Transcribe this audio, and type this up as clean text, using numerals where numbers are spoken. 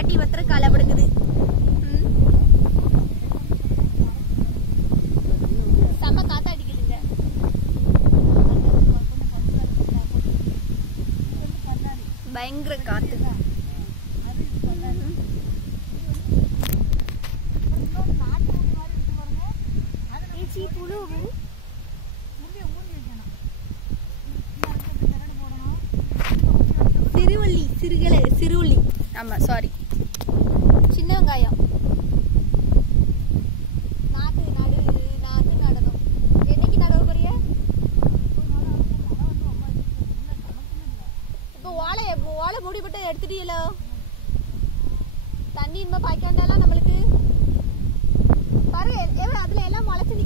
பாட்டி பத்திர கலப்படுக்குது. செம்ம காத்தா அடிக்குதுங்க. பயங்கர காத்து. சிறுவள்ளி ஆமா சாரி, சின்ன வெங்காயம். நாத்து நடணும். என்னைக்கு நடவு போறிய? இப்போ ஓலை மூடிப்பட்டு எடுத்துட்டீங்களோ? தண்ணி இனிமே பாய்க்க வேண்டாம் நம்மளுக்கு. பாரு எவ்வளவு அதுல எல்லாம் முளைச்சு